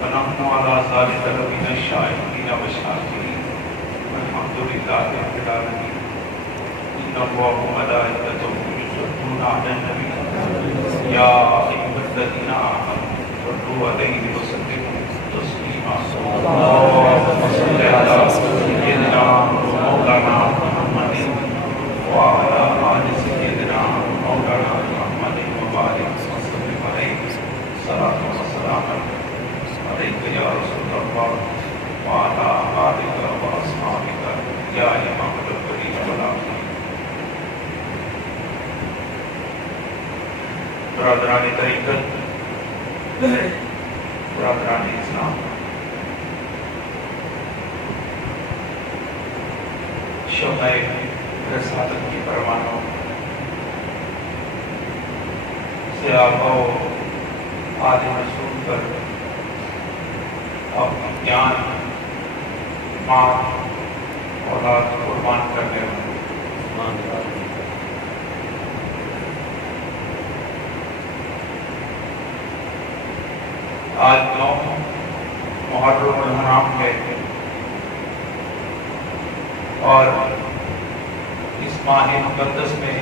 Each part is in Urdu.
ونحن على ذلك لمن الشاهدين والشاكرين والحمد لله رب العالمين. إن الله وملائكته يصلون على النبي يا أيها الذين آمنوا صلوا عليه وسلموا تسليما. اللهم صل على سيدنا مولانا محمد وعلى آل سيدنا مولانا محمد وبارك وسلم عليه. صلاة وسلام عليك يا رسول الله وعلى آلك وأصحابك يا إمام الأولين والآخرين. برادران طریقت، برادران اسلام، شمع رسالت کی پروانوں سے آپ آل رسول پر اپنی جان، مال، اولاد قربان کرنے والے آج 9 محرم الحرام ہے اور اس ماہ مقدس میں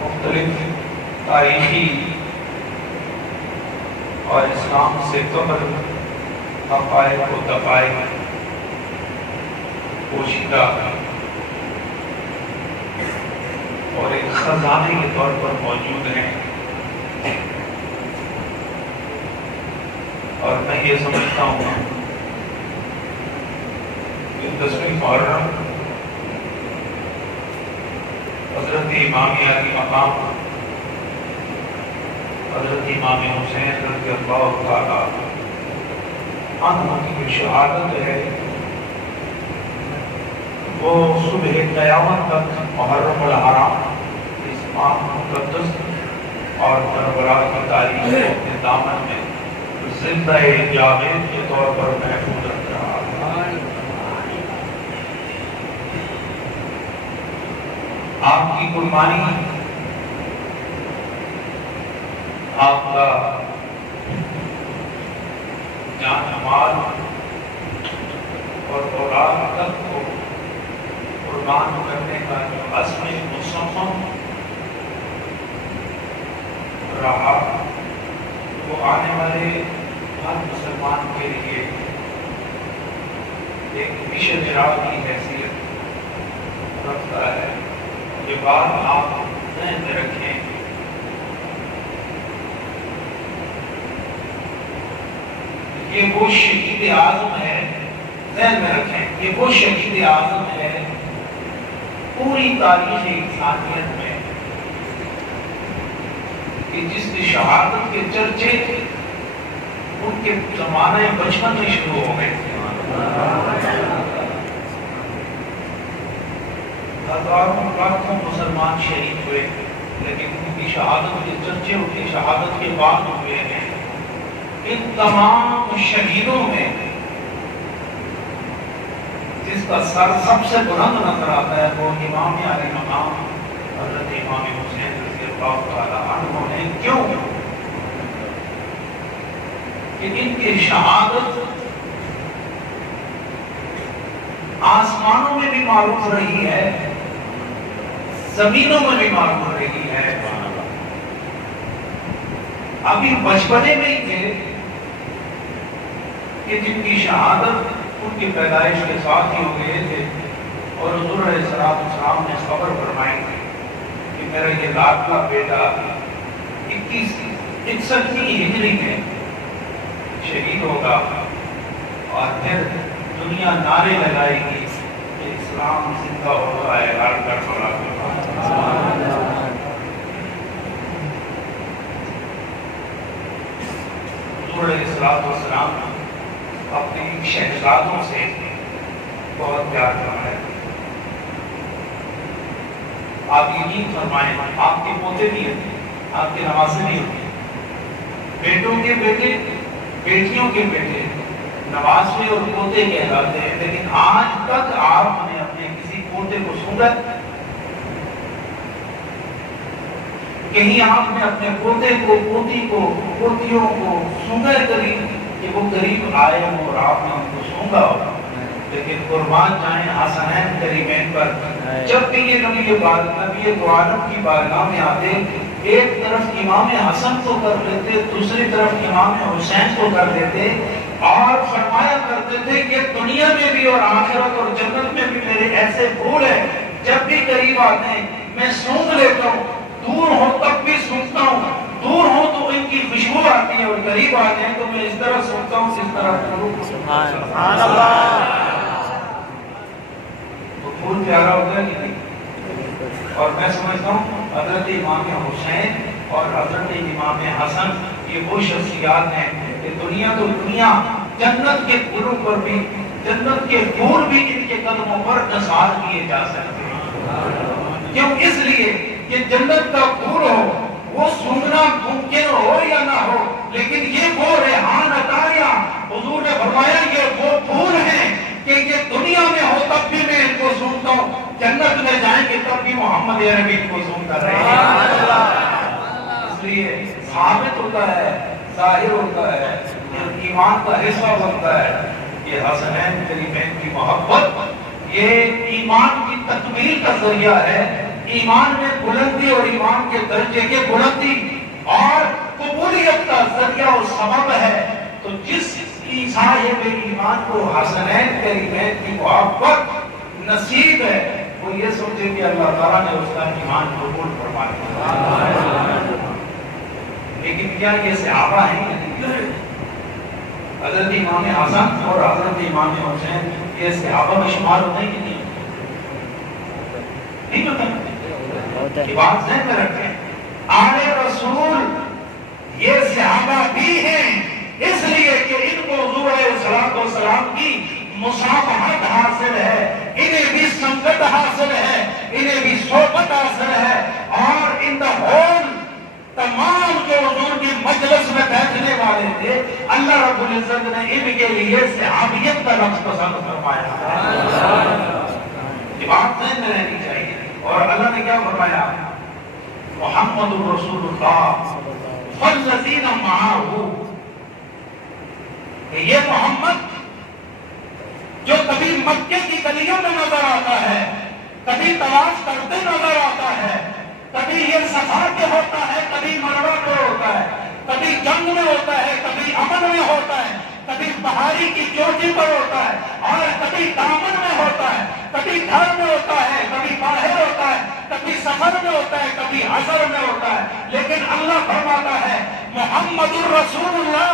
مختلف تاریخی اور اسلام سے قبل حقائق و دقائق پوشیدہ اور ایک خزانے کے طور پر موجود ہیں، اور میں یہ سمجھتا ہوں کہ 10ویں محرم حضرت امامیہ کی مقام حضرت امام حسین رضی اللہ تعالیٰ عنہ کی جو شہادت ہے وہ صبح قیامت تک محرم الحرام اس ماہ مقدس اور کربلا کی تاریخ کو اپنے دامن میں زندہ جاوید کے طور پر محفوظ رکھ رہا ہے. آپ کی قربانی، آپ کا جان مال اور اولاد تک کو قربان کرنے کا جو عزم مصمم رہا وہ آنے والے ہر مسلمان کے لیے ایک مشن-ے-راہ کی حیثیت رکھتا ہے. یہ بات آپ ذہن میں رکھیں. یہ وہ شہید اعظم ہے، ذہن میں رکھیں، یہ وہ شہید اعظم ہے پوری تاریخ انسانیت میں کہ جس کی شہادت کے چرچے ان کے زمانے بچپن میں شروع ہو گئے. ہزاروں لاکھوں مسلمان شہید ہوئے، لیکن ان کی شہادت کے چرچے ان کی شہادت کے بعد ہوئے ہیں. ان تمام شہیدوں میں جس کا سر سب سے بلند نظر آتا ہے وہ امام علیہ مقام حضرت امام حسین رضی اللہ تعالیٰ عنہ ہے. کیوں کہ ان کی شہادت آسمانوں میں بھی معروف رہی ہے، زمینوں میں بھی معروف رہی ہے. ابھی بچپنے میں ہی تھے کہ جن کی شہادت ان کی پیدائش کے ساتھ ہی ہو گئے تھے، اور حضور علیہ السلام نے خبر فرمائی کہ میرا یہ لاڈلا بیٹا 2161 ہجری میں شہید ہوگا، اور پھر دنیا نعرے لگائے گی کہ اسلام زندہ ہوتا ہے ہر کربلا کے بعد. حضور علیہ السلام اپنے شہزادوں سے بہت پیار فرمایا. آپ یقین فرمائیں آپ کے پوتے بھی ہوتے، آپ کے نواسے بھی ہوتے، بیٹوں کے بیٹے، بیٹیوں کے بیٹے، نواسے اور پوتے کہلاتے ہیں. لیکن آج تک آپ نے اپنے کسی پوتے کو سنا کہیں آپ نے اپنے پوتے کو، پوتی کو، پوتیوں کو سونگا قریب کہ وہ قریب آئے ہوں اور آپ نے ان کو سونگا ہو، لیکن قربان جائیں حسنین کریمین پر جب بھی یہ نبی تو عالم کی بارگاہ میں آتے، ایک طرف امام حسن کو کر لیتے، دوسری طرف امام حسین کو کر دیتے، اور فرمایا کرتے تھے کہ دنیا میں بھی اور آخرت اور جنت میں بھی میرے ایسے پھول ہیں، جب بھی قریب آتے ہیں میں سونگ لیتا ہوں، دور ہوں تب بھی سونگتا ہوں، دور ہوں تو ان کی خوشبو آتی ہے، اور قریب آتے ہیں تو میں اس طرح سونگتا ہوں جس طرح سبحان اللہ۔ تو پھول پیارا ہوتا ہے کہ نہیں؟ اور میں سمجھتا ہوں حضرت امام حسین اور حضرت امام حسن یہ وہ شخصیات ہیں کہ دنیا تو دنیا، جنت کے پھولوں پر بھی، جنت کے پھول بھی ان کے قدموں پر نثار کیے جا سکتے ہیں۔ کیوں؟ اس لیے کہ جنت کا پھول ہو، وہ سونگنا ممکن ہو یا نہ ہو، لیکن یہ وہ ریحان عطایا، حضور نے فرمایا یہ وہ پھول ہیں کہ یہ دنیا میں ہو تب بھی میں ان کو سونگتا ہوں، جنت میں جائیں گے تب بھی محمد عربی کو سونگتا رہے گا۔ اس لیے ثابت ہوتا ہے، ظاہر ہوتا ہے، ایمان کا حصہ بنتا ہے کہ حسنین کریمین کی محبت یہ ایمان کی تکمیل کا ذریعہ ہے، ایمان میں بلندی اور ایمان کے درجے کے بلندی اور قبولیت کا ذریعہ اور سبب ہے۔ تو جس صاحب ایمان کو حسنین کریمین کی محبت نصیب ہے، وہ یہ سمجھے کہ اللہ تعالیٰ نے اس کا ایمان قبول فرما لیا۔ لیکن کیا یہ صحابہ ہیں؟ حضرت امام حسن اور حضرت امام حسین یہ صحابہ میں شمار ہوتے ہیں کہ نہیں؟ نہیں ہوتا؟ یہ بات ذہن میں رکھیں، آل رسول یہ صحابہ بھی ہیں، اس لیے کہ ان کو حضور علیہ السلام کی مصافحت حاصل ہے، انہیں بھی سنگت حاصل ہے، انہیں بھی صحبت حاصل ہے، اور ان دا ہول تمام جو حضور کی مجلس میں بیٹھنے والے تھے، اللہ رب العزت نے ان کے لیے صحابیت کا لفظ پسند فرمایا۔ یہ بات ذہن میں رہنی چاہیے۔ اور اللہ نے کیا فرمایا؟ محمد رسول اللہ والذین معہ، کہ یہ محمد جو کبھی مکے کی گلیوں میں نظر آتا ہے، کبھی طواف کرتے نظر آتا ہے، کبھی یہ صفا پہ ہوتا ہے، کبھی مروہ پہ ہوتا ہے، کبھی جنگ میں ہوتا ہے، کبھی امن میں ہوتا ہے، کبھی پہاڑی کی چوٹی پر ہوتا ہے، اور کبھی دامن میں ہوتا ہے، کبھی گھر میں ہوتا ہے، کبھی باہر ہوتا ہے، کبھی سفر میں ہوتا ہے، کبھی حضر میں ہوتا ہے، لیکن اللہ فرماتا ہے محمد الرسول اللہ،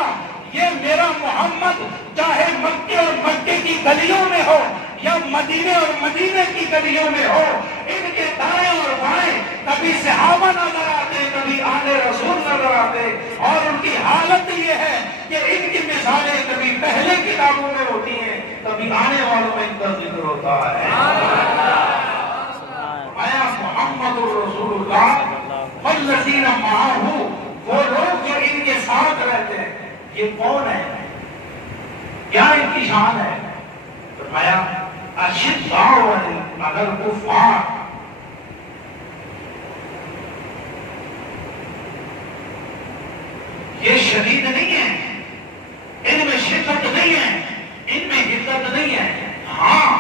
یہ میرا محمد چاہے مکے اور مکے کی گلیوں میں ہو یا مدینے اور مدینے کی گلیوں میں ہو، ان کے دائیں اور بائیں کبھی صحابہ نظر آتے، کبھی آل رسول نظر آتے، اور ان کی حالت یہ ہے کہ ان کی مثالیں کبھی پہلے کتابوں میں ہوتی ہیں، کبھی آنے والوں میں ان کا ذکر ہوتا ہے۔ آیا محمد الرسول اللہ والذین معہ، وہ لوگ جو ان کے ساتھ رہتے ہیں، یہ کون ہے؟ کیا ان کی شان ہے؟ فرمایا اشداء علی الکفار، یہ شدید نہیں ہے، ان میں شدت نہیں ہے، ان میں حدت نہیں ہے۔ ہاں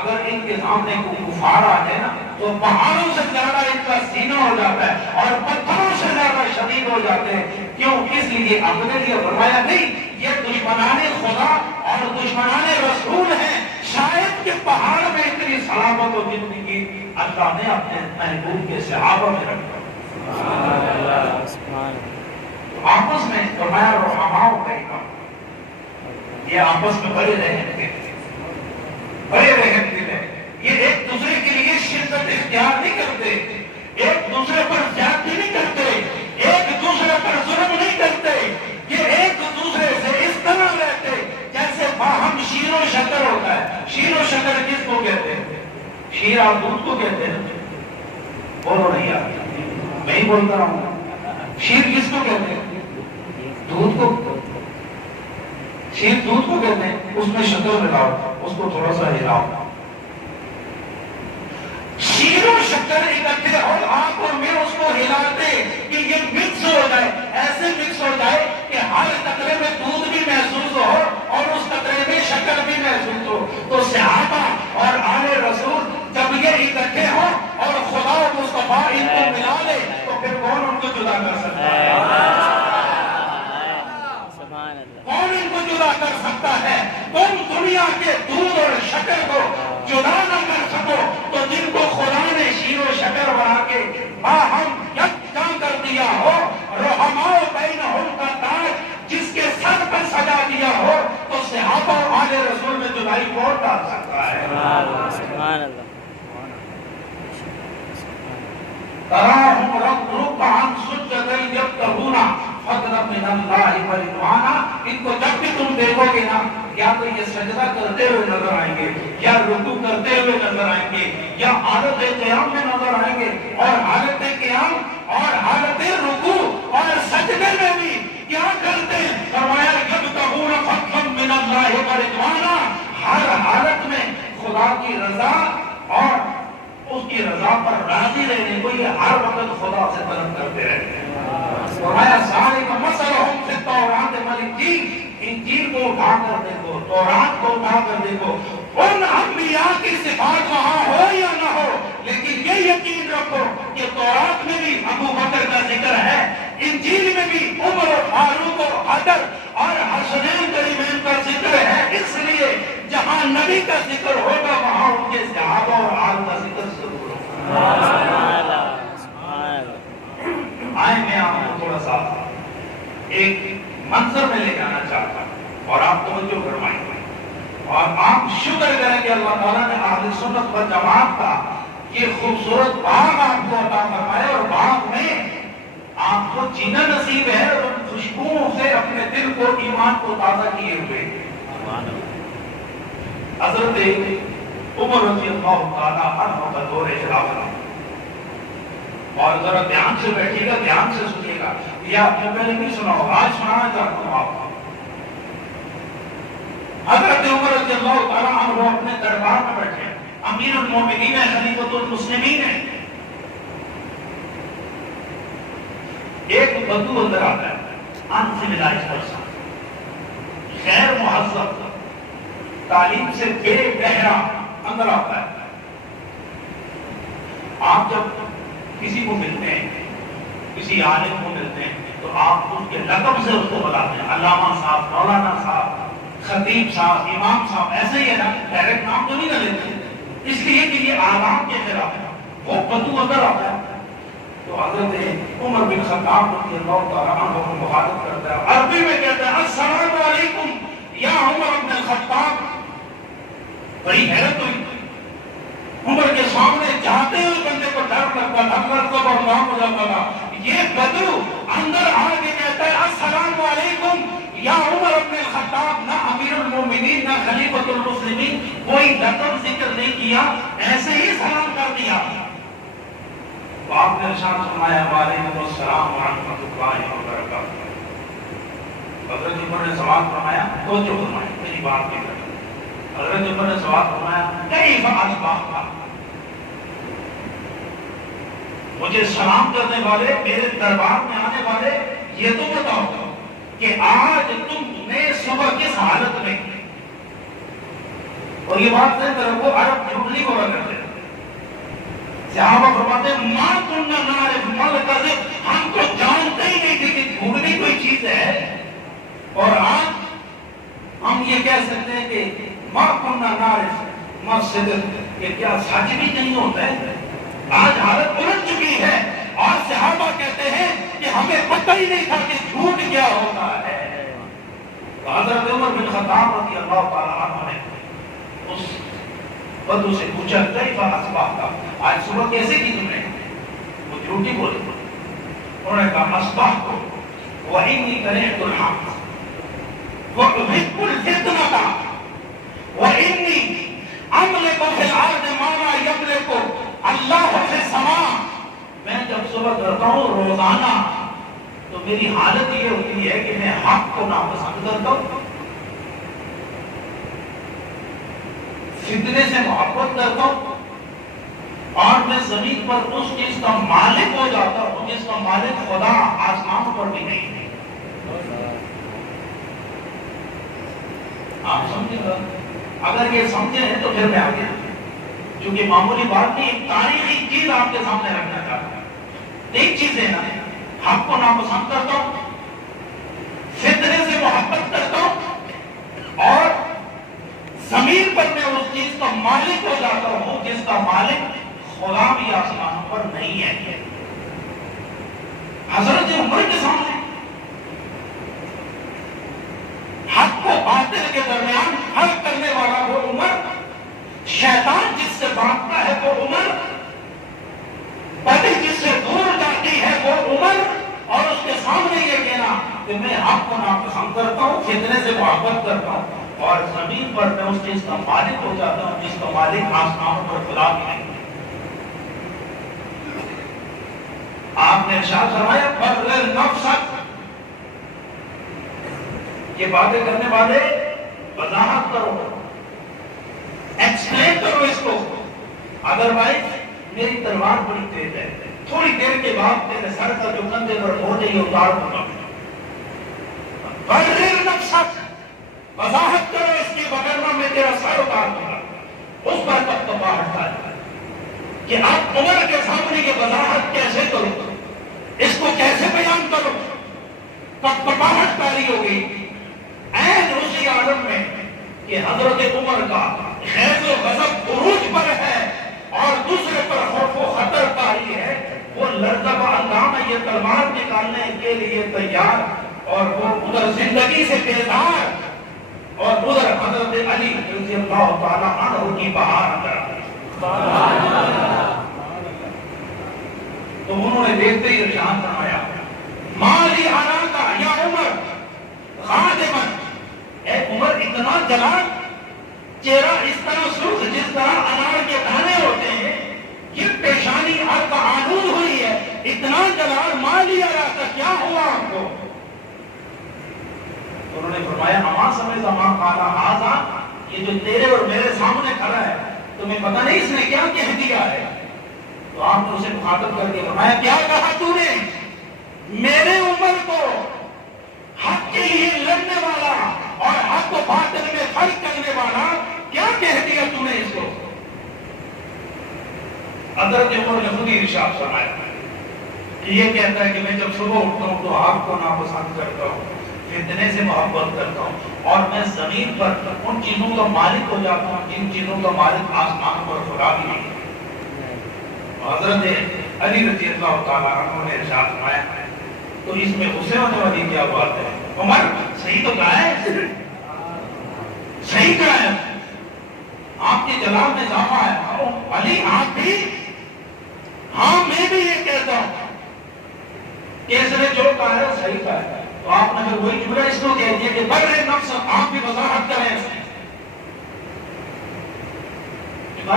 اگر ان کے سامنے کوئی کفار آ جائے نا تو پہاڑوں سے زیادہ ان کا سینہ ہو جاتا ہے اور پتھروں سے زیادہ شدید ہو جاتے ہیں۔ کیوں؟ اس لیے اپنے لیے فرمایا نہیں، یہ دشمنان خدا اور دشمنان رسول ہیں، شاید کہ پہاڑ میں اتنی سلامت و زندگی اللہ نے اپنے محبوب کے صحابہ میں رکھا۔ آپس میں فرمایا رحماؤ کہا، یہ آپس میں بڑے رحم کے بڑے رحم دل ہے، یہ ایک دوسرے کے لیے شدت اختیار نہیں کرتے، ایک دوسرے پر زیادتی نہیں کرتے، ایک دوسرے پر ظلم نہیں کرتے، یہ ایک دوسرے سے اس طرح رہتے جیسے باہم شیر و شکر ہوتا ہے۔ شیر و شکر کس کو کہتے ہیں؟ شیر آپ دودھ کو کہتے ہیں، بولو نہیں آپ، میں ہی بولتا رہا ہوں، شیر کس کو کہتے ہیں؟ دودھ کو، شیر دودھ کو کہتے ہیں، اس میں شکر ملاؤ، اس کو تھوڑا سا ہلاؤ، شیر و شکر اکٹھے ہو، آپ اور میں اس کو ہلاتے ان کو جدا کر سکتا ہے؟ کون ان کو جدا کر سکتا ہے؟ تم دنیا کے دودھ اور شکر کو جدا نہ کر سکو تو جن کو خدا نے شیر و شکر بنا کے باہم یکجا کر دیا ہو، رحماء بینہم کا تاج جس کے سر پر سجا دیا ہو، تو صحابہ اور آل رسول میں جدائی کون ڈال سکتا ہے؟ سبحان اللہ۔ تراہم رکعا سجدا یبتغون فضلا من اللہ ورضوانا، ان کو جب بھی تم دیکھو گے نا، یا تو یہ سجدہ کرتے ہوئے نظر آئیں گے، یا رکوع کرتے ہوئے نظر آئیں گے، یا حالت قیام میں نظر آئیں گے، اور حالت قیام اور حالت رکوع اور سجدے میں بھی کیا کرتے ہیں؟ فرمایا یبتغون فضلا من اللہ ورضوانا، ہر حالت میں خدا کی رضا اور اس کی رضا پر راضی رہنے کو یہ ہر وقت خدا سے طلب کرتے رہتے ہیں۔ فرمایا ذالک مثلہم فی التوراۃ والانجیل، انجیل کو اٹھا کر دیکھو، تورات کو اٹھا کر دیکھو، ان انبیاء کی صفات وہاں ہو یا نہ ہو، لیکن یہ یقین رکھو کہ تورات میں بھی ابو بکر کا ذکر ہے، انجیل میں بھی عمر و فاروق و حضر اور حسنین کریمین کا ذکر ہے، اس لیے جہاں نبی کا ذکر ہوگا وہاں ان کے صحابہ اور آل کا ذکر ضرور ہوگا۔ آئیں میں آپ کو تھوڑا سا ایک منظر میں لے جانا چاہتا ہوں اور آپ توجہ فرمائیں اور آپ شکر کریں کہ اللہ تعالیٰ نے اہل سنت و جماعت کا یہ خوبصورت باغ آپ کو عطا فرمایا، اور باغ میں آپ کو جینا نصیب ہے اور ان خوشبوؤں سے اپنے دل کو ایمان کو تازہ کیے ہوئے۔ حضرت عمر رضی اللہ تعالیٰ عنہ کا دور خلافت، اور ذرا دھیان سے بیٹھیے گا، دھیان سے سنیے گا، یہ آپ نے پہلے نہیں سنا ہوگا، آج سنانا چاہتا ہوں آپ کو۔ حضرت عمر رضی اللہ تعالیٰ عنہ اپنے دربار میں بیٹھے، امیر المومنین ہیں، خلیفۃ المسلمین ہیں، ایک بدو اندر آتا ہے، انسیویلائزڈ پرسن، غیر مہذب، تعلیم سے بے بہرا اندر آتا ہے۔ آپ جب کسی کو ملتے ہیں، کسی عالم کو ملتے ہیں، تو آپ اس کے لقب سے اس کو بلاتے ہیں، علامہ صاحب، مولانا صاحب، خطیب صاحب، امام صاحب، ایسے ہی ہے نا، ڈائریکٹ نام تو نہیں نہ لیتے، اس لیے کہ یہ آرام کے خلاف ہے۔ وہ بدو اندر آتا ہے تو حضرت عمر بن خطاب رضی اللہ تعالیٰ عنہ کو مخاطب کرتا ہے، عربی میں کہتا ہے السلام علیکم یا عمر بن الخطاب۔ بڑی حیرت ہوئی، عمر کے سامنے جاتے ہوئے بندے کو ڈر لگتا تھا، لڑکوں کو نام ہو جاتا تھا، یہ بدو اندر آ کے کہتا ہے السلام علیکم یا عمر بن الخطاب، نہ امیر المومنین نہ خلیفۃ المسلمین، کوئی لقب ذکر نہیں کیا، ایسے ہی سلام کر دیا۔ تو آپ نے ارشاد فرمایا وعلیکم السلام ورحمۃ اللہ وبرکاتہ۔ حضرت عمر نے سوال فرمایا، توجہ فرمائیں میری بات کی طرف، حضرت عمر نے سوال فرمایا کیف اصبحت، مجھے سلام کرنے والے، میرے دربار میں آنے والے، یہ تو بتاؤ کہ آج تم نے صبح کس حالت میں، اور یہ بات نہیں کرو وہ عرب جھوٹ نہیں بولا کرتے، صحابہ فرماتے ہیں ما کننا نعرف مل کذب، ہم تو جانتے ہی نہیں تھے کہ جھوٹ بھی کوئی چیز ہے، اور آج ہم یہ کہہ سکتے ہیں کہ ما کننا نعرف ما صدق، کہ کیا سچ بھی نہیں ہوتا ہے۔ آج حالت پلٹ چکی ہے اور صحابہ کہتے ہیں کہ ہمیں پتہ ہی نہیں تھا کہ جھوٹ کیا ہوتا ہے۔ تو حضرت عمر بن خطاب رضی اللہ تعالیٰ عنہ نے اس بدو سے پوچھا کیف اصبحت، آج صبح کیسے کی تم نے؟ وہ جھوٹی بولے، انہوں نے کہا اصبحت وإنی کرہت الحق وأحب الفتنة وإنی املک فی الارض ما لا یملک اللہ فی السماء۔ میں جب صبح کرتا ہوں روزانہ تو میری حالت یہ ہوتی ہے کہ میں حق کو ناپسند کرتا ہوں، فتنے سے محبت کرتا ہوں، اور میں زمین پر اس چیز کا مالک ہو جاتا ہوں جس کا مالک خدا آسمان پر بھی نہیں ہے۔ آپ سمجھے گا؟ اگر یہ سمجھے ہیں تو پھر میں آگے جو کہ معمولی بات نہیں، ایک تاریخی چیز آپ کے سامنے رکھنا چاہتا ہوں۔ ایک چیز ہے نا حق کو ناپسند کرتا ہوں، فتنے سے محبت کرتا ہوں، اور زمین پر میں اس چیز کا مالک ہو جاتا ہوں جس کا مالک خدا بھی آسمانوں پر نہیں ہے۔ حضرت عمر کے سامنے حق و باطل کے درمیان حل کرنے والا وہ عمر، شیطان جس سے بھاگتا ہے وہ عمر، بدی جس سے دور جاتی ہے وہ عمر، اور اس کے سامنے یہ کہنا کہ میں حق کو ناپسند کرتا ہوں، فتنے سے محبت کرتا ہوں، اور زمین پر میں اس چیز کا مالک ہو جاتا ہوں جس کا مالک آسمانوں پر خدا بھی نہیں۔ آپ نے ارشاد فرمایا برر نفسک، یہ باتیں کرنے والے وضاحت کرو، ایکسپلین کرو اس کو، ادروائز میری تلوار بڑی تیز ہے، تھوڑی دیر کے بعد تیرے سر کا جو کندھے پر بوجھ ہے یہ اتار دوں گا۔ برر نفسک، وضاحت کرو اس کی، وگرنہ میں تیرا سر اتار دوں گا۔ اس پر تباہٹ ہے کہ آپ عمر کے سامنے یہ وضاحت کیسے کرو، اس کو کیسے بیان کرو، تباہٹ تاری ہوگی۔ عین اسی عالم میں کہ حضرت عمر کا خیز و غضب عروج پر ہے اور دوسرے پر خوف و خطر تاری ہے، وہ لرزہ اندام ہے، یہ تلوار نکالنے کے لیے تیار، اور وہ ادھر زندگی سے بیزار، اور ادھر حضرت علی رضی اللہ تعالیٰ عنہ کی بہار اندر۔ تو انہوں نے دیکھتے ہی ارشاد فرمایا مالی اراکا یا عمر خادمن، اے عمر اتنا جلال، چہرہ اس طرح سرخ جس طرح انار کے دانے ہوتے ہیں، یہ پیشانی آپ کا آلود ہوئی ہے، اتنا جلال، مالی اراکا، کیا ہوا آپ کو؟ انہوں نے فرمایا اما سمجھ اما قالا ھذا، یہ جو تیرے اور میرے سامنے کھڑا ہے تمہیں پتہ نہیں اس نے کیا کہہ دیا ہے؟ تو آپ نے اسے مخاطب کر کے فرمایا کیا کہا تو نے؟ میرے عمر کو حق کے لیے لڑنے والا اور حق و باطل میں فرق کرنے والا کیا کہہ دیا تو نے اس کو؟ حضرت عمر نے خود ہی ارشاد فرمایا کہ یہ کہتا ہے کہ میں جب صبح اٹھتا ہوں تو آپ کو ناپسند کرتا ہوں، فتنے سے محبت کرتا ہوں، اور میں زمین پر ان چیزوں کا مالک ہو جاتا ہوں جن چیزوں کا مالک آسمان پر خدا بھی نہیں۔ حضرت علی رضی اللہ تعالیٰ عنہ نے ارشاد فرمایا تو اس میں غصے ہونے والی کیا بات ہے؟ عمر صحیح تو کہا ہے، صحیح کہا ہے، آپ کے جلال میں اضافہ ہے۔ علی آپ بھی؟ ہاں میں بھی یہ کہتا ہوں کہ اس نے جو کہا ہے صحیح کہا ہے۔ تو آپ نے پھر وہی جملہ اس کو کہہ دیا کہ برر نفس، آپ بھی وضاحت کریں اس میں۔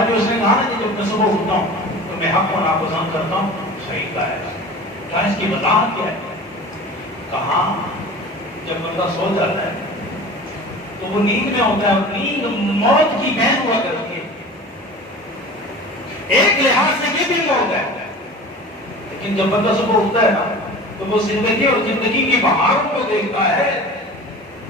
جو اس نے کہا نا کہ جب میں صبح اٹھتا ہوں تو میں حق کو ناپسند کرتا ہوں، صحیح کہا ہے، کہا اس کی وضاحت کیا ہے؟ کہا جب بندہ سو جاتا ہے تو وہ نیند میں ہوتا ہے، اور نیند موت کی بہن ہوا کرتی ہے، ایک لحاظ سے یہ بھی موت ہے، لیکن جب بندہ صبح اٹھتا ہے نا تو وہ زندگی اور زندگی کی بہاروں کو دیکھتا ہے،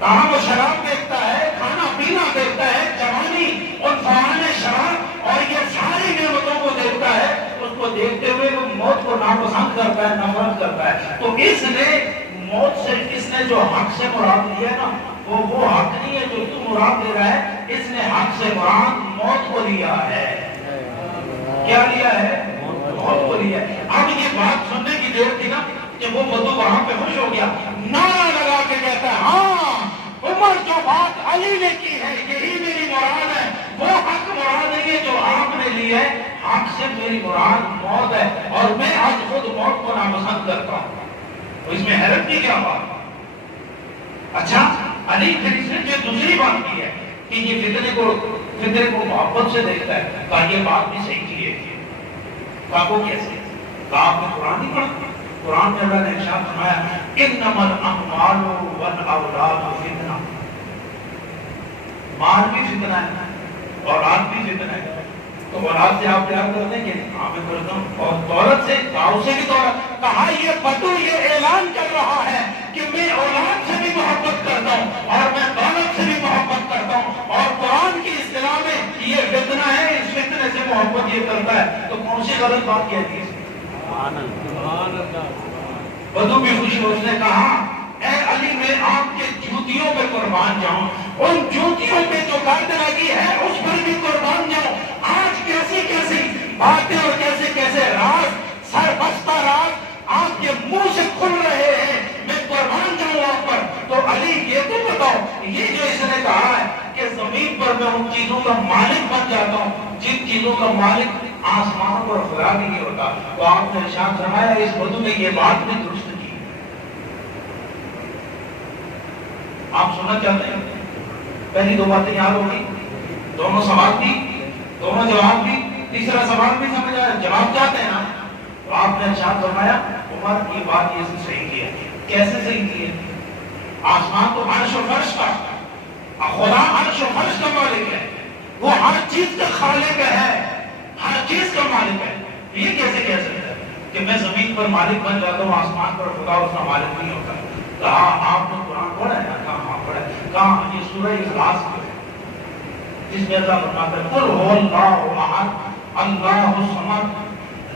طعام و شراب دیکھتا ہے، کھانا پینا دیکھتا ہے، جوانی اور فراہم شراب اور یہ ساری نعمتوں کو دیکھتا ہے، اس کو دیکھتے ہوئے وہ موت کو ناپسند کرتا ہے، نفرت کرتا ہے۔ تو اس نے موت سے، اس نے جو حق سے مراد لیا ہے نا وہ حق نہیں ہے جو تو مراد دے رہا ہے، اس نے حق سے مراد موت کو لیا ہے۔ کیا لیا ہے؟ موت کو لیا ہے۔ اب یہ بات سننے کی دیر تھی نا کہ وہ بدو وہاں پہ خوش ہو گیا، نعرہ لگا کے کہتا ہے ہاں عمر جو بات علی نے کی ہے یہی میری مراد ہے، وہ حق مراد نہیں ہے جو آپ نے لی ہے، حق سے میری مراد موت ہے، اور میں آج خود موت کو ناپسند کرتا ہوں۔ تو اس میں حیرت کی کیا بات؟ اچھا علی پھر اس نے دوسری بات کی ہے کہ یہ فتنے کو محبت سے دیکھتا ہے، کہا یہ بات بھی صحیح کی ہے۔ کہا وہ کیسے؟ کہا آپ نے قرآن نہیں پڑھا؟ قرآن میں اللہ نے ارشاد فرمایا انما الاعمال والاولاد فتنہ، مال بھی فتنہ ہے، اولاد بھی فتنہ ہے۔ تو اولاد سے آپ پیار کرتے ہیں کہ ہاں میں کرتا ہوں، اور دولت سے کہا اسے بھی دولت، کہا یہ بدو یہ اعلان کر رہا ہے کہ میں اولاد سے بھی محبت کرتا ہوں اور میں دولت سے بھی محبت کرتا ہوں، اور قرآن کی اصطلاح میں یہ فتنہ ہے، اس فتنے سے محبت یہ کرتا ہے۔ تو کون سی غلط بات کہتی ہے؟ بدو بھی خوشی ہو، اس نے کہا اے علی میں آپ کے جوتیوں پہ قربان جاؤں، ان جوتیوں پہ جو گرد لگی ہے اس پر بھی قربان جاؤں۔ آج کیسی کیسی باتیں اور کیسے کیسے راز، سربستہ راز آپ کے منہ سے کھل رہے ہیں، میں قربان جاؤں آپ پر۔ تو علی یہ تو بتاؤ، یہ جو اس نے کہا ہے کہ زمین پر میں ان چیزوں کا مالک بن جاتا ہوں جن چیزوں کا مالک آسمانوں پر خدا بھی نہیں ہوتا، تو آپ نے ارشاد فرمایا اس بدو نے یہ بات بھی درست کی۔ آپ سننا چاہتے ہیں؟ پہلی دو باتیں یاد ہوگی، دونوں سوال بھی، دونوں جواب بھی، تیسرا سوال بھی سمجھ آیا، جواب چاہتے ہیں نا؟ تو آپ نے ارشاد فرمایا عمر کی بات یہ صحیح کی ہے۔ کیسے صحیح کی ہے؟ آسمان تو عرش و فرش کا، خدا عرش و فرش کا مالک ہے، وہ ہر چیز کا خالق ہے، ہر چیز کا مالک ہے۔ یہ کیسے کہہ سکتا ہے کہ میں زمین پر مالک بن جاتا ہوں، آسمان پر خدا اس کا مالک نہیں ہوتا؟ کہا آپ نے قرآن پڑھا ہے نا؟ کہاں پڑھا ہے؟ کہاں؟ یہ سورہ اخلاص کی ہے، جس میں اللہ فرماتا ہے قل هو اللہ احد اللہ الصمد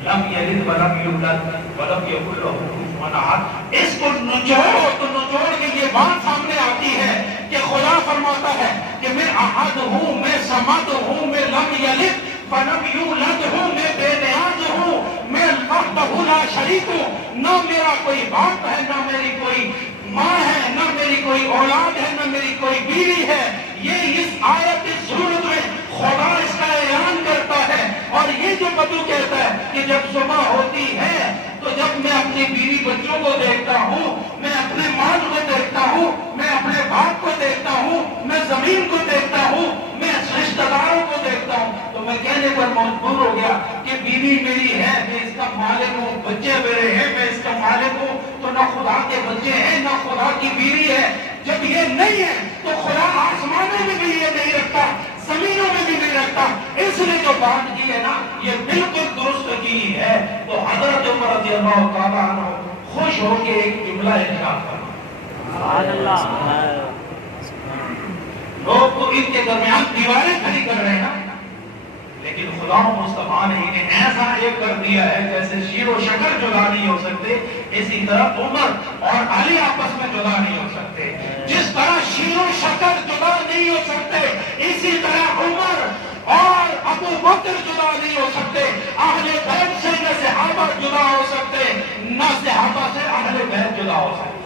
لم یلد ولم یولد ولم یکن له کفوا احد۔ اس کو نچوڑو تو نچوڑ کے یہ بات سامنے آتی ہے کہ خدا فرماتا ہے کہ میں احد ہوں، میں صمد ہوں، میں لم یلد ولم یولد ہوں، میں بے نیاز ہوں، میں وحدہ لا شریک ہوں، نہ میرا کوئی باپ ہے، نہ میری کوئی ماں ہے، نہ میری کوئی اولاد ہے، نہ میری کوئی بیوی ہے۔ یہ اس آیت اس صورت میں خدا اس کا اعلان کرتا ہے۔ اور یہ جو بدو کہتا ہے کہ جب صبح ہوتی ہے تو جب میں اپنی بیوی بچوں کو دیکھتا ہوں، میں اپنے مال کو دیکھتا ہوں، میں اپنے باپ کو دیکھتا ہوں، میں زمین کو دیکھتا ہوں، میں رشتہ داروں کو دیکھتا ہوں، تو میں کہنے پر مجبور ہو گیا کہ بیوی میری ہے، میں اس کا مالک ہوں، بچے میرے ہیں، میں اس کا مالک ہوں، تو نہ خدا کے بچے ہیں نہ خدا کی بیوی ہے۔ جب یہ نہیں ہے تو خدا آسمانوں میں بھی یہ نہیں رکھتا، زمینوں میں بھی نہیں رکھتا۔ اس نے جو بات کی ہے نا یہ بالکل درست کی ہے۔ تو حضرت عمر رضی اللہ تعالیٰ عنہ خوش ہو کے ایک جملہ ارشاد فرمایا، لوگ تو ان کے درمیان دیواریں کھڑی کر رہے ہیں نا، لیکن خدا مصطفیٰ نے انہیں ایسا ایک کر دیا ہے جیسے شیر و شکر جدا نہیں ہو سکتے، اسی طرح عمر اور علی آپس میں جدا نہیں ہو سکتے۔ جس طرح شیر و شکر جدا نہیں ہو سکتے، اسی طرح عمر اور ابو بکر جدا نہیں ہو سکتے۔ اہل بیت سے نہ صحابہ جدا ہو سکتے، نہ صحابہ سے اہل بیت جدا ہو سکتے۔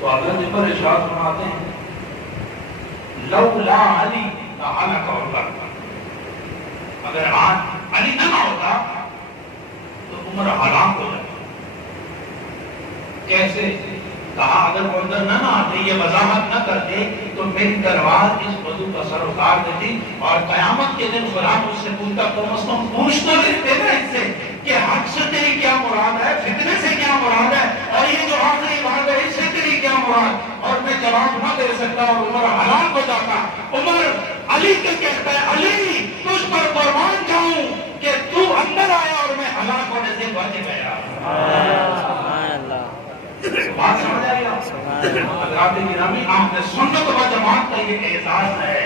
تو حضرت عمر ارشاد فرماتے ہیں لولا علی لہلک عمر، اگر آج علی نہ ہوتا تو عمر ہلاک ہو جاتا۔ کیسے؟ کہا اگر وہ اندر نہ آتے، یہ وضاحت نہ کرتے تو میری تلوار اس بدو کا سر اتار دیتی، اور قیامت کے دن خدا مجھ سے پوچھتا، کم از کم پوچھ تو لیتے نا اس سے کہ حق سے تیری کیا مراد ہے، فتنے سے کیا مراد ہے، اور یہ جو آخری بات ہے اس سے تیری کیا مراد، اور میں جواب نہ دے سکتا اور عمر ہلاک ہو جاتا۔ عمر علی کے کہتا ہے علی تجھ پر قربان جاؤں کہ تو اندر آیا اور میں ہلاک ہونے سے بچ گیا۔ بات سمجھ آئی حضرات گرامی، اہل سنت و جماعت کا یہ اعزاز ہے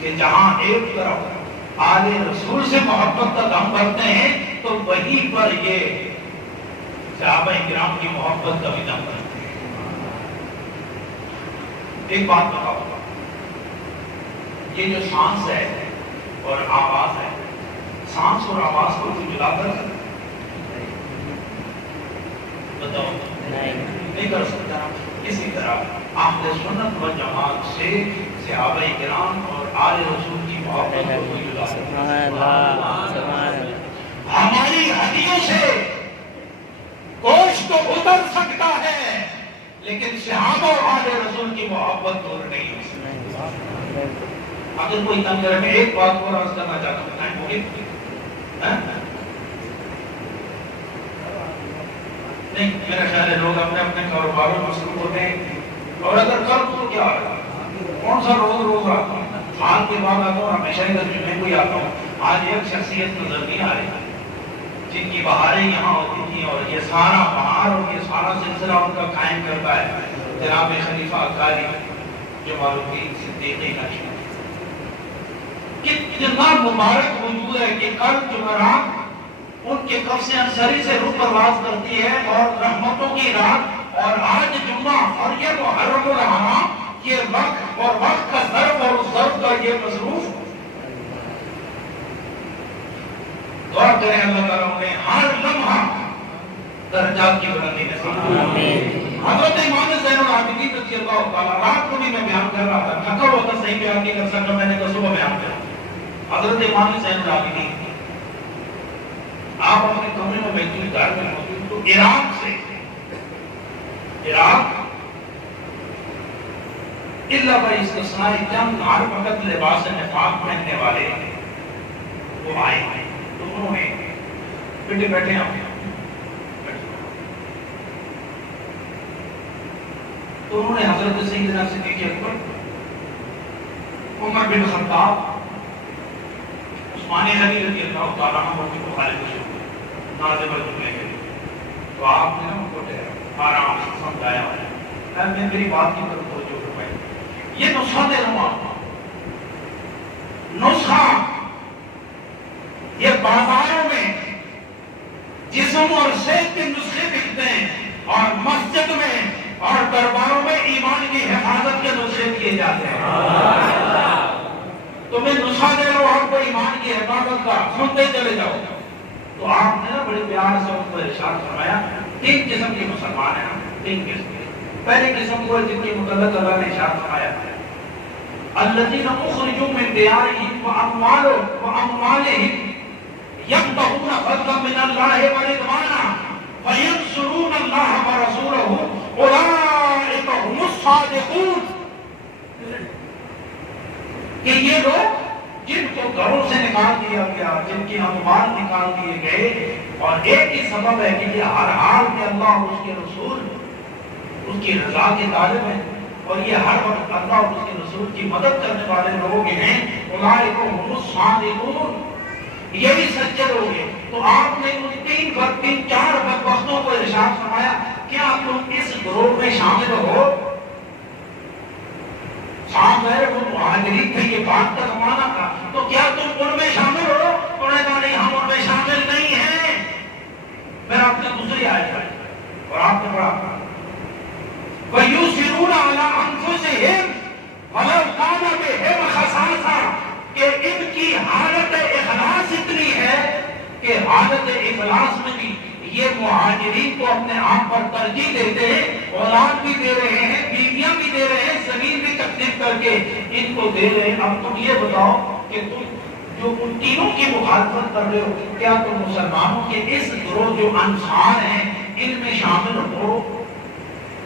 کہ جہاں ایک طرف آل رسول سے محبت کا دم کرتے ہیں تو وہیں پر یہ صحابہ کرام کی محبت کا بھی دم کرتے ہیں۔ ایک بات بتاؤ، یہ جو سانس ہے اور آواز ہے، سانس اور آواز کو کوئی جدا کر سکتا؟ بتاؤ، نہیں کر سکتا۔ اسی طرح اہل سنت و جماعت سے صحابہ کرام اور آل رسول کی محبت کو کوئی جدا نہیں۔ ہماری ہڈیوں سے گوشت تو اتر سکتا ہے لیکن صحابہ اور آل رسول کی محبت دور نہیں ہو سکتی۔ اگر کوئی تنگ کرے، میں ایک بات کو عرض کرنا چاہتا ہوں، ٹائم ہو گیا؟ نہیں، میرا خیال ہے لوگ اپنے اپنے کاروباروں میں مصروف ہوتے ہیں، اور اگر کر تو کیا آئے گا؟ کون سا روز آتا ہوں، حال کے بعد آتا ہوں، ہمیشہ ہی در جمعے کو ہی آتا ہوں۔ آج ایک شخصیت نظر نہیں آ رہی جن کی بہاریں یہاں ہوتی تھیں، اور یہ سارا بہار اور یہ سارا سلسلہ ان کا قائم کرتا ہے جناب خلیفہ قاری جمال الدین صدیقی نقشبندی۔ کتنا مبارک وجود ہے کہ کل جمعرات ان کے قبض انصری سے رخ پرواز کرتی ہے اور رحمتوں کی رات اور آج جمعہ اور یہ محرم الحرام، یہ وقت اور وقت کا ضرب اور اس ضرب کا یہ مصروف. دعا کریں اللہ تعالیٰ نے ہر لمحہ درجات کی بلندی نصیب فرمائے. حضرت امام زین العابدین رضی اللہ تعالیٰ، رات کو بھی میں بیان کر رہا تھا، تھکا ہوا تھا، صحیح بیان نہیں کر سکتا، میں نے کہا صبح بیان کرا. حضرت امام زین العابدین آپ اپنے کمرے میں بیت الدار میں موجود تو عراق سے، عراق اللہ بھائی استثناء چند ہر وقت لباس نفاق پہننے والے وہ آئے ہیں. تو انہوں نے بیٹے بیٹھے ہیں، تو انہوں نے حضرت سیدنا صدیق اکبر، عمر بن خطاب، عثمان غنی رضی اللہ تعالیٰ عنہ اور کو خالد شروع نازل جملے کے لیے. تو آپ نے ان کو آرام سے سمجھایا ہے. میں میری بات کی طرف توجہ کروائی. یہ نسخہ دے رہا ہوں، نسخہ یہ بازاروں میں جسم اور صحت کے نسخے بکتے ہیں اور مسجد میں اور درباروں میں ایمان کی حفاظت کے نسخے کیے جاتے ہیں. تو میں نسخہ دے رہا ہوں آپ کو ایمان کی حفاظت کا، سنتے چلے جاؤ. تو آپ نے بڑے پیار سے ان کو ارشاد فرمایا 3 قسم کے مسلمان ہیں. 3 قسم کے. پہلی قسم وہ جن کے متعلق اللہ نے ارشاد فرمایا الذین اخرجوا من دیارہم واموالہم یبتغون فضلا من اللہ ورضوانا وینصرون اللہ ورسولہ اولئک هم الصادقون. کہ یہ لوگ جن کو گھروں سے نکال دیا گیا، جن کے اموال نکال دیے گئے، اور ایک ہی سبب ہے کہ یہ ہر حال میں اللہ اور اس کے رسول اس کی رضا کے طالب ہیں، اور یہ ہر وقت اللہ اور اس کے رسول کی مدد کرنے والے لوگ ہیں. اولئک هم الصادقون، یہی سچے لوگ ہیں. تو آپ نے ان 4 بدبختوں کو ارشاد فرمایا کیا تم اس گروہ میں شامل ہو؟ ظاہر وہ مہاجرین تھے، یہ بات کا زمانہ تھا، تو کیا تم ان میں شامل ہو؟ انہوں نے کہا نہیں، ہم ان میں شامل نہیں ہیں. میں آپ نے دوسری آیت پڑھی اور آپ نے پڑھا وَيُؤْثِرُونَ عَلَىٰ أَنفُسِهِمْ وَلَوْ كَانَ بِهِمْ خَصَاصَةٌ، کہ ان کی حالت اخلاص اتنی ہے کہ حالت اخلاص میں بھی یہ مہاجرین کو اپنے آپ پر ترجیح دیتے ہیں، اولاد بھی دے رہے ہیں، بیویاں بھی دے رہے ہیں، زمین بھی تقسیم کر کے ان کو دے رہے ہیں. اب تم یہ بتاؤ کہ تم جو ان تینوں کی مخالفت کر رہے ہو، کیا تم مسلمانوں کے اس گروہ جو انصار ہیں ان میں شامل ہو؟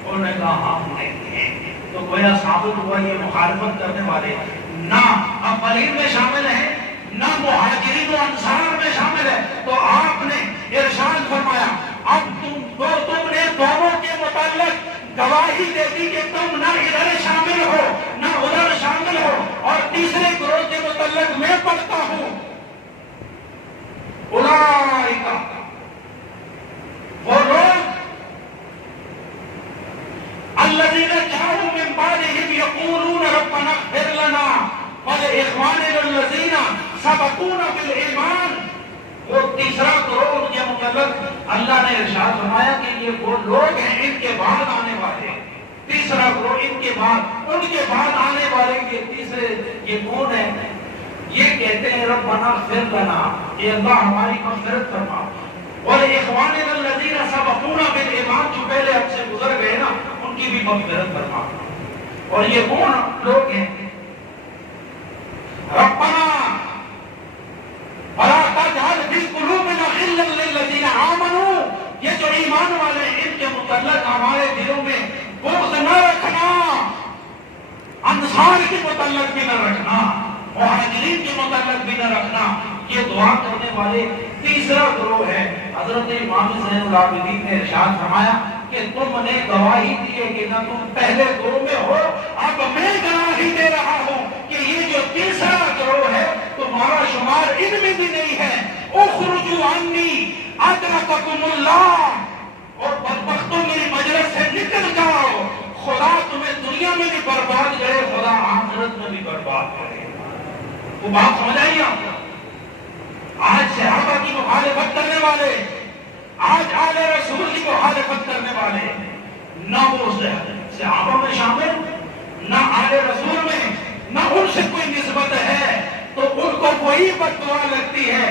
انہوں نے کہا ہم نہیں ہیں. تو گویا ثابت ہوا یہ مخالفت کرنے والے نہ اولین میں شامل ہیں، نہ مہاجرین و انصار میں شامل ہے. تو آپ نے ارشاد فرمایا اب تم نے دونوں کے متعلق گواہی دے دی کہ تم نہ ادھر شامل ہو نہ ادھر شامل ہو. اور تیسرے گروہ کے متعلق میں پڑھتا ہوں اولئک، وہ لوگ الذین جاءوا من بعدهم یقولون ربنا اغفر لنا ولاخواننا الذین سبقونا بالایمان. وہ تیسرا گروہ کے متعلق اللہ نے ارشاد فرمایا کہ یہ وہ لوگ ہیں ان کے بعد آنے والے. تیسرا گروہ ان کے بعد آنے والے یہ تیسرے یہ کون ہیں؟ یہ کہتے ہیں ربنا اغفر لنا، اے اللہ ہماری مغفرت فرما، ولاخواننا الذین سبقونا بالایمان، جو پہلے ہم سے گزر گئے نا ان کی بھی مغفرت فرما. اور یہ کون لوگ ہیں؟ ربنا ولا تجعل في قلوبنا غلا للذين آمنوا، یہ جو ایمان والے ان کے متعلق ہمارے دلوں میں بغض نہ رکھنا، انصار کے متعلق بھی نہ رکھنا، مہاجرین کے متعلق بھی نہ رکھنا. یہ دعا کرنے والے تیسرا گروہ ہے. حضرت امام زین العابدین نے ارشاد فرمایا کہ تم نے گواہی دی ہے کہ نہ تم پہلے گروہ میں ہو، اب میں گواہی دے رہا ہوں کہ یہ جو تیسرا گروہ ہے تمہارا شمار ان میں بھی نہیں ہے. اخرجوا عنی ادرککم اللہ، اور بدبختوں میری مجلس سے نکل جاؤ، خدا تمہیں دنیا میں بھی برباد کرے، خدا آخرت میں بھی برباد کرے. وہ بات سمجھ آئی آپ کو؟ آج صحابہ کی مخالفت کرنے والے، آج آل رسول کی مخالفت کرنے والے، نہ وہ صحابہ میں شامل، نہ آل رسول میں، نہ ان سے کوئی نسبت ہے، تو ان کو وہی بد دعا لگتی ہے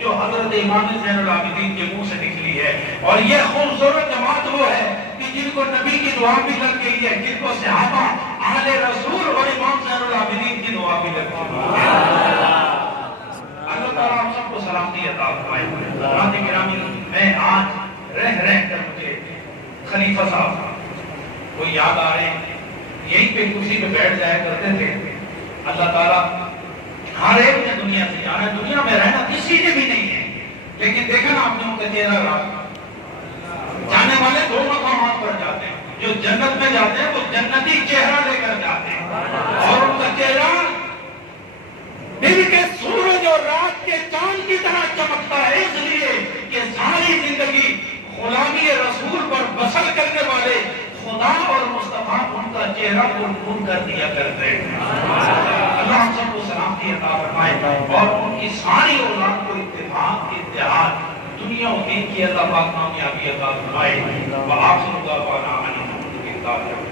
جو حضرت امام زین العابدین کے منہ سے نکلی ہے. اور یہ خوبصورت جماعت وہ ہے کہ جن کو نبی کی دعا بھی لگ گئی ہے، جن کو صحابہ، اہل رسول اور امام زین العابدین کی دعا بھی لگ گئی ہے. اللہ تعالیٰ ہم سب کو سلامتی عطا فرمائے. حضرات گرامی، میں آج رہ کر مجھے خلیفہ صاحب وہ یاد آ رہے ہیں. یہیں پہ کرسی پہ بیٹھ جایا کرتے تھے. اللہ تعالیٰ ہر ایک نے دنیا سے جانا ہے، دنیا میں رہنا کسی نے بھی نہیں ہے، لیکن دیکھا نا آپ نے ان کا چہرہ رہا. جانے والے دو مقامات پر جاتے ہیں، جو جنت میں جاتے ہیں وہ جنتی چہرہ لے کر جاتے ہیں، اور ان کا چہرہ دن کے سورج اور رات کے چاند کی طرح چمکتا ہے، اس لیے کہ ساری زندگی غلامی رسول پر بسر کرنے والے خدا اور مصطفیٰ ان کا چہرہ قربان کر دیا کرتے ہیں. اللہ ہم سب کو سلامتی عطا فرمائے اور ان کی ساری اولاد کو اتفاق، اتحاد دنیا و دین کی اللہ پاک کامیابی عطا فرمائے. وآخر دعوانا ان الحمد للہ.